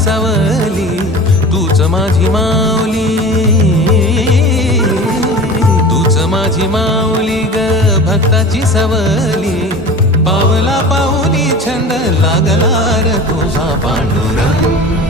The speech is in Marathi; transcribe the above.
सावली, तूच माझी माऊली, तूच माझी माऊली ग भक्ताची सावली. पावला पाऊली छंद लागला र तुझा पांडुरंग.